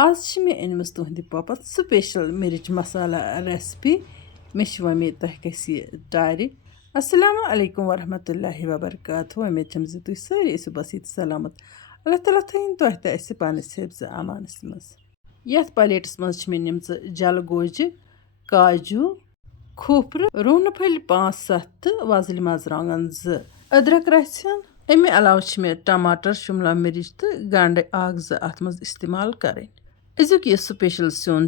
आज मे अनमस तुहंदि पापत स्पेशल मिर्च मसाला रेसिपी मे वमे तह गस टारि अस्सलामु अलैकुम वरहमतुल्लाहि वबरकातुहू उम्मीद छम ज तुह सारी ऐसु बसित सलामत अल्लाह ताला थैन तुह तह पानस हिफ्ज़ अमानस मज यथ प्लेटस मज मे निम जल गोज काजू खोपर रून फल 5-7 वजल मरचांगन 2 अदरक रसन अमे अलावा मे टमाटर शिमला मिर्च तो गंड 1-2 अत मज इस्तेमाल करें। अजुक यह स्पेशल सोन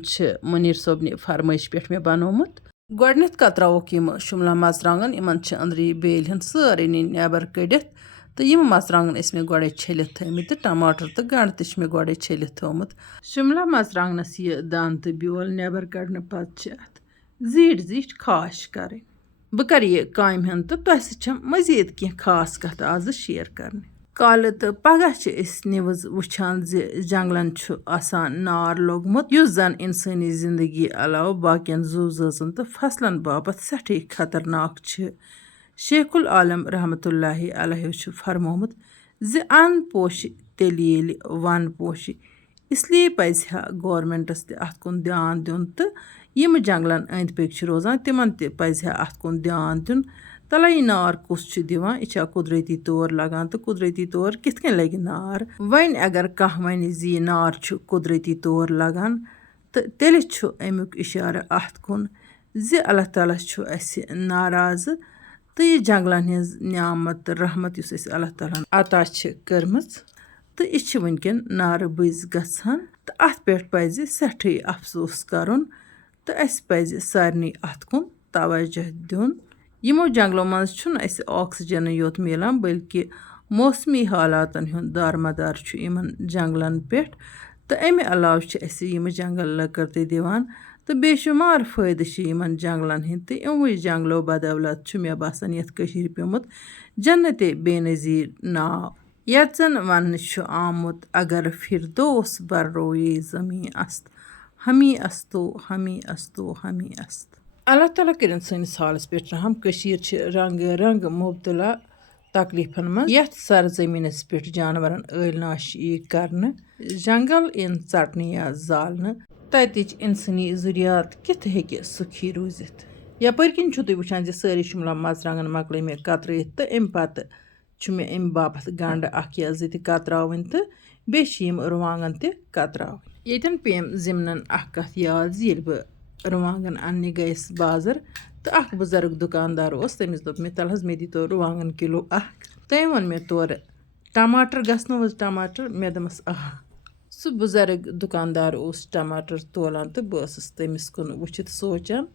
मुनीर सोबन फरमाइश पे मे बनोमुत गोडनेथ कतरावुक यम शिमला मरचांगन इमन अंदरी बेल हन सारे नेबर कड़ित तो यम मरचांगन मे गोड़े छलित थमित टमाटर तो गंड ते मे गोड़े छलित थोमुत शिमला मरचांगनस यह दान तो ब्योल नेबर कड़ने पत जीट जीट खाश करें। बह कर यह काम हन तो तुह सम मजीद कह खास कत आज शेयर करने काल तो पगह न्यूज वुछान जंगलन आसान नार लोगमुत युस जन इंसानी जिंदगी अलावा बाकियन जू जन तो फसलन बाबत सठी खतरनाक शेखुल आलम रहमतुल्लाहि अलैहि फरमोमुत अन पोश तेल वन पोश इसलिए पजहा गवर्नमेंटस अत कुन ध्यान दिन तो यम जंगलन अंद पक रोजान तिमन तजहा अत कुन ध्यान दिन तला यह नार कुस दिवान यह कुदरती तौर लगान तो कुदरती तौर कित कन लगे नार वन अगर कह वन यह नार कुदरती तौर लगान तो तेल अमुक इशारा अत कुन अल्लाह ताला नाराज तो यह जंगलन हज नियामत रहमत इस अल्लाह ताला अता कर्म तो यह वनकन नार बज गसान तो अत पे पज सठी अफसोस करुन तो अस पज सारे अत कुन तवज्जो दिन यमो जंगलों मज ऑक्सीजन योत मिलान बल्कि मौसमी हालातन हुंद दारमदार इन जंगलन पे तो अमे अलावा यम जंगल लकड़ ते दिवान तो बेशुमार फायदे इन जंगलन हंद तो इमवे जंगलों बदौलत मे बासान ये पेमुत जन्नत बेनज़ीर नाव यत जन वन आमुत अगर फिरदौस बर्रोए ज़मी अस्त हमी अस्तो हमी अस्तो हमी अस्त अल्लाह ताला कर सैनिस हालस पे रहम रंग रंग मुबतला तकलीफन मज यथ सरजमीनस पे जानवरन नाश करने जंगल इन षटने या जालने तच इंसानी ज़रियात कित हेकि सुखी रूजित यपर किन तुह वुछान सारी शिमला मरचांगन मकल मे कतरत तो अम पत मे अम बापत गंड अख या ज कतरावन तो बेम रुवांगन त कतराव यन पेम जिमनन अख कथ याद बह रुवांगन अन्ने गयस बाजार तो अख बुजुर्ग दुकानदार तमिस दोप मे तल मे दी तो रुवांगन किलो अख तम वन मे तौर टमाटर गसनो टमाटर मे दमस सह बुजुर्ग दुकानदार टमाटर तोलान तो बस तमिस कुन वुचित सोचान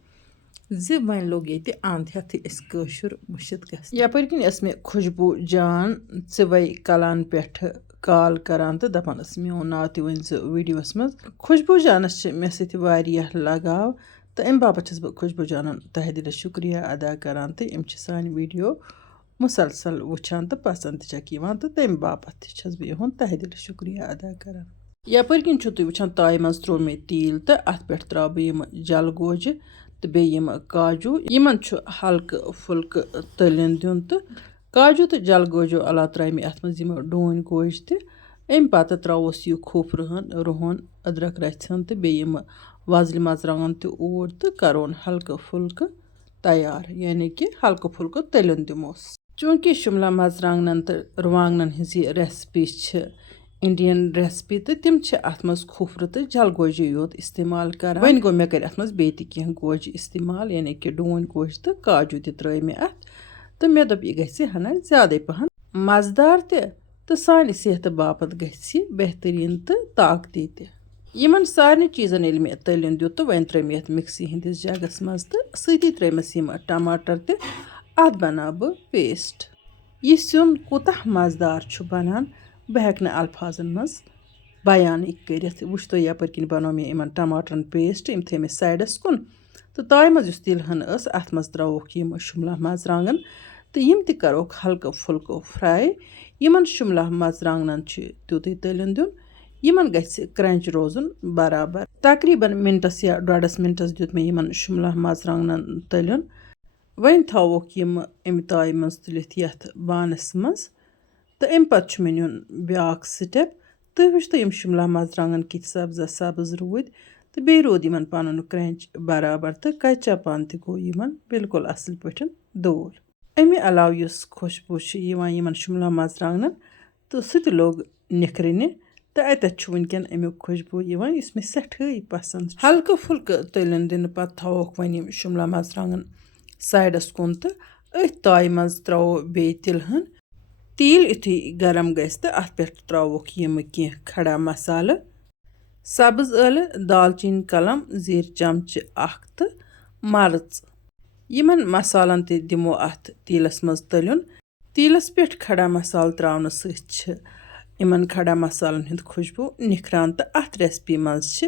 वन लोग ये अंध हेथ मुशित गपर किन मे खुशबू जान वै कलान पे कॉल करान तो दपान मोन नाव तह वन वीडियोस मज खुशबू जानस मे सह लगाव तो अम बापत बह खुशबू जानन तह दिल शुक्रिया अदा करान तो इम सान वीडियो मुसलसल वुछान तो पसंद तक तो तम बापत बह तह दिल शुक्रिया अदा करान यपर किन तुह वुछान ताय मज त्रो मे तेल तो अत पे त्रा बह जल गोज तो बेम काजू यमन हल्क फुल्क तलन दिन तो काजू तो जल गोजो अलावा त्रा मे अत मज डून गोज तम पत त्रोस यह खोपरहन रुहन अदरक रचन तो बेम वजल मरचांगन तोड़ तो करोन हल्क फुल्क तैयार यानी कि हल्क फुल्क तलन दिमोस चूंकि शिमला मरचांगन तो रुवांगन हज रेसिपी इंडियन रेसिपी तो तिम अत मज खोपर तो जल गोजे योत इस्तेमाल कर वन गो मे कर अत मज बे कह गोज इस्तेमाल यानी कि डून गोज तो काजू त्रा मे अत तो मे दोप यह गि हना ज्यादा पहन मजेदार तो सान सेहत बापत गि बेहतरीन तो ताकती तमन सारे चीज़न ये मे तलन दित तो वन त्रे मे मिक्सी हंदिस जगस मज तो सती त्रमस टमाटर अत बना बह पेस्ट यह सिन कोताह मजेदार बनान बह हेक अल्फाजन मज बयान कर वुच तुम यपर किन बनो मे इन टमाटरन पेस्ट इन थे मे साइडस कुन तो ताय मज तिलहन अत मज त्रोक शिमला मरचांगन तो यम तरोक हल्क फुल्क फ्राई इन शिमला मरचांगन तुत तलन दिन इन गि क्रंच रोजन बराबर तकरीबन मिनटस या 1.5 मिनटस दुत मे इन शिमला मरचांगन तलन वन थोक अम ताय मज तुलित यथ बानस मज तो अम पे मे नुन ब्याक स्टेप تُہۍ وٕچھتو یِم شِملا مرژٕوانٛگن کِتھ سبز روٗدۍ تہٕ بیٚیہِ روٗد یِمن پنُن کرٛنٛچ برابر تہٕ کچا پن تہِ گوٚو یِمن بِلکُل اصٕل پٲٹھۍ دوٗر اَمہِ علاوٕ یُس خۄشبوٗ چھُ یِوان یِمن شِملا مرژٕوانٛگنن تہٕ سُہ تہِ لوٚگ نِکھرِنہِ تہٕ اَتٮ۪تھ چھُ وٕنکٮ۪ن اَمیُک خۄشبوٗ یِوان یُس مےٚ سٮ۪ٹھٲے پسنٛد چھُ ہلکہٕ پھُلکہٕ تٔلیُن دِنہٕ پتہٕ تھاووکھ وۄنۍ یِم شِملا مرژٕوانٛگن سایڈس کُن تہٕ أتھۍ تایہِ منٛز ترٛاوو بیٚیہِ تِلہٕ ہن تیٖل یُتھُے گرم گژھِ تہٕ اَتھ پٮ۪ٹھ ترٛاووکھ یِم کینٛہہ کھڑا مسالہٕ سبٕز ٲلہٕ دالچیٖن کلم زیٖر چمچہٕ اکھ تہٕ مرٕژ یِمن مسالن تہِ دِمو اَتھ تیٖلس منٛز تٔلیُن تیٖلس پٮ۪ٹھ کھڑا مسالہٕ ترٛاونہٕ سۭتۍ چھِ یِمن کھڑا مسالن ہُنٛد خۄشبوٗ نِکھران تہٕ اَتھ ریسپی منٛز چھِ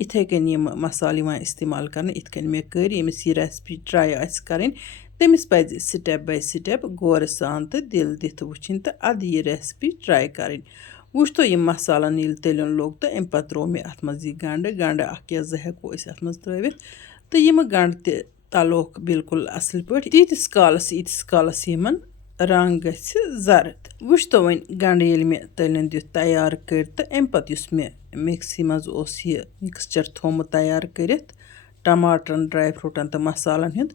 یِتھَے کٔنۍ یِم مسالہٕ یِوان استعمال کرنہٕ یِتھ کٔنۍ مےٚ کٔرۍ ییٚمِس یہِ ریسپی ٹراے آسہِ کَرٕنۍ تٔمِس پَزِ سِٹٮ۪پ باے سِٹٮ۪پ غورٕ سان تہٕ دِل دِتھ وٕچھِنۍ تہٕ اَدٕ یہِ ریسپی ٹراے کَرٕنۍ وٕچھتو یِم مسالن ییٚلہِ تٔلیُن لوٚگ تہٕ اَمہِ پتہٕ ترٛوو مےٚ اَتھ منٛز یہِ گنٛڈٕ اکھ یا زٕ ہٮ۪کو أسۍ اَتھ منٛز ترٛٲوِتھ تہٕ یِمہٕ گنٛڈٕ تہِ تلوکھ بِلکُل اَصٕل پٲٹھۍ تیٖتِس کالس یِمن رنٛگ گژھِ زرد وٕچھتو وۄنۍ گنٛڈٕ ییٚلہِ مےٚ تٔلیُن دِتھ تیار کٔرۍ تہٕ اَمہِ پتہٕ یُس مےٚ مِکسی منٛز اوس یہِ مِکسچر تھومُت تیار کٔرِتھ ٹماٹرن ڈراے فرٛوٗٹن تہٕ مسالن ہُنٛد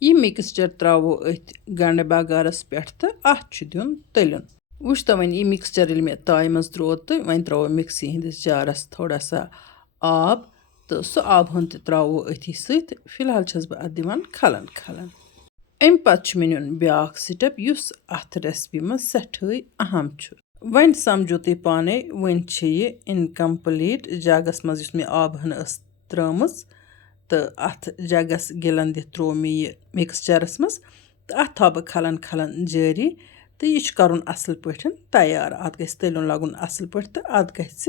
یہِ مِکسچر ترٛاوو أتھۍ گنٛڈٕ بغارس پٮ۪ٹھ تہٕ اَتھ چھُ دیُن تٔلیُن وٕچھتو وۄنۍ یہِ مِکسچر ییٚلہِ مےٚ تایہِ منٛز ترٛوو تہٕ وۄنۍ ترٛاوو مِکسی ہِنٛدِس جارس تھوڑا سا آب تہٕ سُہ آبہٕ ہن تہِ ترٛاوو أتھی سۭتۍ فِلحال چھس بہٕ اَتھ دِوان کھلن اَمہِ پتہٕ چھُ مےٚ نیُن بیٛاکھ سِٹٮ۪پ یُس اَتھ ریسپی منٛز سٮ۪ٹھٲے اہم چھُ وۄنۍ سمجھو تُہۍ پانے وۄنۍ چھِ یہِ اِنکمپٕلیٖٹ جگس منٛز یُس مےٚ آبہٕ ہن ٲس ترٲمٕژ تہٕ اَتھ جگس گِلن دِتھ ترٛوو مےٚ یہِ مِکسچرس منٛز تہٕ اَتھ تھاو بہٕ کھلن جٲری تہٕ یہِ چھُ کرُن اَصٕل پٲٹھۍ تیار اَتھ گژھِ تٔلیُن لگُن اَصٕل پٲٹھۍ تہٕ اَتھ گژھِ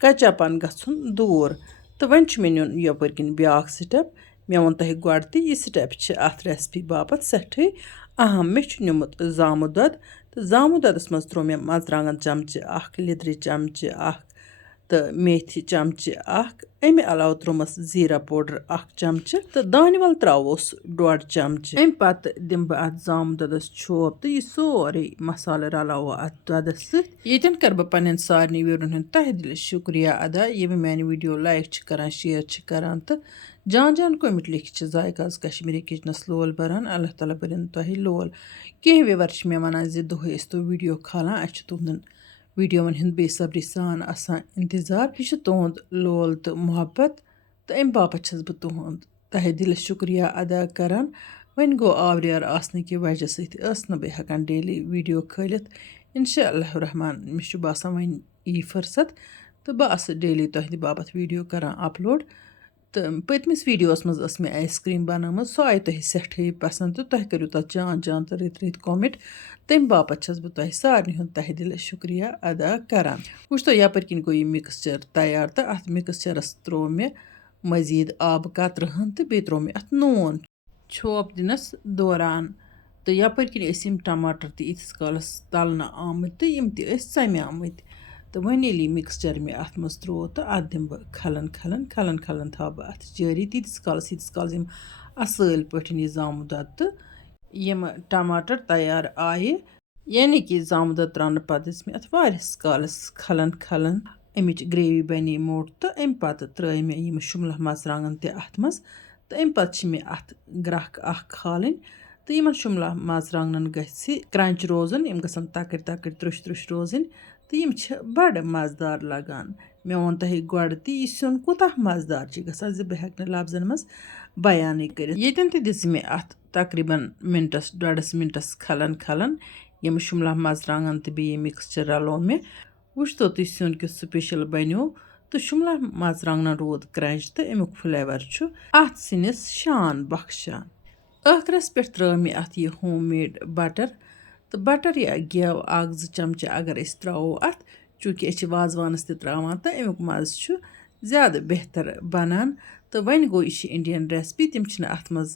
کچا پن گژھُن دوٗر تہٕ وۄنۍ چھُ مےٚ نیُن یپٲرۍ کِنۍ بیٛاکھ سِٹٮ۪پ مےٚ ووٚن تۄہہِ گۄڈٕ تہِ یہِ سِٹٮ۪پ چھِ اَتھ ریسپی باپتھ سٮ۪ٹھٲے اہم مےٚ چھُ نیُمُت زامُت دۄد تہٕ زامُت دۄدس منٛز ترٛوو مےٚ مرژٕوانٛگن چمچہٕ اکھ لیٚدرِ چمچہٕ اکھ تہٕ میتھِ چمچہٕ اکھ اَمہِ علاوٕ ترٛوومَس زیٖرا پوڈر اکھ چمچہٕ تہٕ دانہِ ول ترٛاووس 1.5 چمچہٕ اَمہِ پتہٕ دِمہٕ بہٕ اَتھ زامُت دۄدس چھوپ تہٕ یہِ سورُے مسالہٕ رلاوو اَتھ دۄدس سۭتۍ ییٚتٮ۪ن کرٕ بہٕ پنٕنٮ۪ن سارنٕے ویورن ہُنٛد تہہِ دِلہِ شُکریہ ادا یِم میانہِ ویٖڈیو لایک چھِ کران شِیر چھِ کران تہٕ جان کوٚمِٹ لیکھِتھ چھِ ذایقاز کشمیٖری کِچنس لول بران اللہ تعالیٰ بٔرِنۍ تۄہہِ لول کینٛہہ وِور چھِ مےٚ ونان زِ دۄہے ٲسۍ تو ویٖڈیو کھالان اَسہِ چھُ تُہنٛدٮ۪ن ویٖڈیوون ہُنٛد بے صبری سان آسان انتظار یہِ چھُ تُہُنٛد لول تہٕ محبت تہٕ اَمہِ باپتھ چھس بہٕ تُہُنٛد تہہِ دِلہِ شُکریہ ادا کران وۄنۍ گوٚو آوریر آسنہٕ کہِ وجہ سۭتۍ ٲس نہٕ بہٕ ہٮ۪کان ڈیلی ویٖڈیو کھٲلِتھ انشاء اللہ رحمان مےٚ چھُ باسان وۄنۍ یی فرصت تہٕ بہٕ آسہٕ ڈیلی تُہنٛدِ باپتھ ویٖڈیو کران اپلوڈ تہٕ پٔتمِس ویٖڈیوَس منٛز ٲس مےٚ آیِس کرٛیٖم بنٲومٕژ سۄ آیہِ تۄہہِ سٮ۪ٹھاے پسنٛد تہٕ تۄہہِ کٔرِو تَتھ جان تہٕ رٕتۍ کومٮ۪نٹ تَمہِ باپتھ چھس بہٕ تۄہہِ سارنٕے ہُنٛد تہہِ دِلہِ شُکریہ ادا کران وٕچھتو یپٲرۍ کِنۍ گوٚو یہِ مِکسچر تیار تہٕ اَتھ مِکسچرس ترٛوو مےٚ مزیٖد آبہٕ قطرٕ ہن تہٕ بیٚیہِ ترٛوو مےٚ اَتھ نوٗن چھوپ دِنس دوران تہٕ یپٲرۍ کِنۍ ٲسۍ یِم ٹماٹر تہِ ییٖتِس کالس تلنہٕ آمٕتۍ تہٕ یِم تہِ ٲسۍ ژمےمٕتۍ تہٕ وۄنۍ ییٚلہِ یہِ مِکسچر مےٚ اَتھ منٛز ترٛوو تہٕ اَتھ دِمہٕ بہٕ کھلن تھاو بہٕ اَتھ جٲری تیٖتِس کالس ییٖتِس کالس یِم اَصۭل پٲٹھۍ یہِ زامُت دۄد تہٕ یِم ٹماٹر تیار آیہِ یعنی کہِ زامُت دۄد ترٛاونہٕ پتہٕ دِژ مےٚ اَتھ واریاہس کالس کھلن اَمِچ گریوی بنے موٚٹ تہٕ اَمہِ پتہٕ ترٛٲے مےٚ یِم شِملا مرژٕوانٛگن تہِ اَتھ منٛز تہٕ اَمہِ پتہٕ چھِ مےٚ اَتھ گرٛکھ اکھ کھالٕنۍ تہٕ یِمن شِملا مرژٕوانٛگنن گژھِ کرٛنٛچ روزُن یِم گژھن ترٛوش ترٛوش روزٕنۍ تہٕ یِم چھِ بڑٕ مزٕدار لگان مےٚ ووٚن تۄہہِ گۄڈٕ تہِ یہِ سیُن کوٗتاہ مزٕدار چھُ گژھان زِ بہٕ ہٮ۪کہٕ نہٕ لفظن منٛز بیانٕے کٔرِتھ ییٚتٮ۪ن تہِ دِژ مےٚ اَتھ تقریٖباً 1.5 مِنٹس کھلن یِم شِملا مرژٕوانٛگن تہٕ بیٚیہِ یہِ مِکسچر رلوو مےٚ وٕچھتو تُہۍ سیُن کیُتھ سُپیشل بنیو تہٕ شِملا مرژٕوانٛگنن روٗد کرٛنٛچ تہٕ اَمیُک فلیور چھُ اَتھ سِنِس شان بخشان ٲخرس پٮ۪ٹھ ترٛٲو مےٚ اَتھ یہِ ہوم میڈ بٹر تہٕ بٹر یا گٮ۪و 1-2 چمچہٕ اگر أسۍ ترٛاوو اَتھ چوٗنٛکہِ أسۍ چھِ وازوانس تہِ ترٛاوان تہٕ اَمیُک مزٕ چھُ زیادٕ بہتر بنان تہٕ وۄنۍ گوٚو یہِ چھِ انڈین ریسپی تِم چھِنہٕ اَتھ منٛز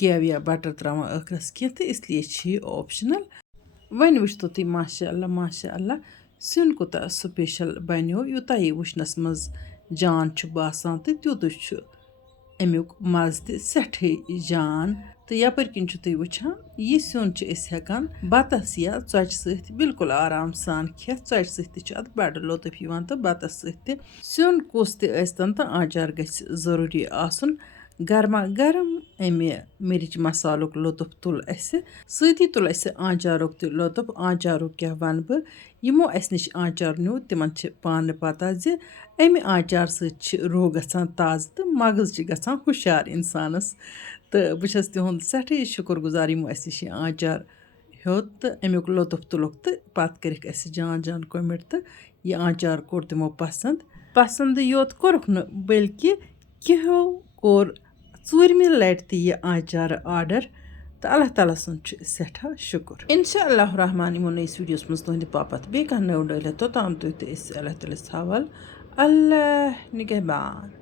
گٮ۪و یا بٹر ترٛاوان ٲخرس کینٛہہ تہٕ اس لیے چھِ یہِ آپشنل وۄنۍ وٕچھتو تُہۍ ماشاء اللہ سیُن کوٗتاہ سُپیشل بنیو یوٗتاہ یہِ وٕچھنس منٛز جان چھُ باسان تہٕ تیُتُے چھُ اَمیُک مزٕ تہِ سٮ۪ٹھاے جان तो यपर किन छु तुई वुछान ये स्योन छु इस हेकान बतस या ژۄچہِ सۭتۍ बिल्कुल आराम सान खेत ژۄچہِ सۭتۍ तہِ छु अत बड़ लुत्फ यिवान तो बतस सۭتۍ तہِ स्योन कुस ति ٲsۍतन तो आंचार गژھِ ضروٗری आसुन गर्मा गर्म अमि मिर्च मसालुक लुत्फ तुल असे सۭتی तुल असे आंचारुक ति लुत्फ आंचारुक क्या वन बह यिमो अस निश आंचार न्यू तिमन छ पान पता ज अमि आंचार सۭتۍ छ रूह गژھان ताज़ तो मगज छ गژھان हुशार इंसानस तो बह छस तिहुंद सठे शुक्र गुजार यिमो अस निश आंचार हेत तो अमुक लुत्फ तुलुक तो पत करिक अस जान जान कमेंट तो यह आंचार कोर तिमो पसंद योत कोरुक न बल्कि केहो कोर 4मि लटि ति यह आंचार ऑर्डर तो अल्लाह ताला सुन सठा शुक्र इंशाअल्लाह रहमान यमो नईस वीडियोस मज तुहंद पापत बे कह नव डल तोताम तुह तो अल्लाह ताला हवाल अल्लाह निगहबान।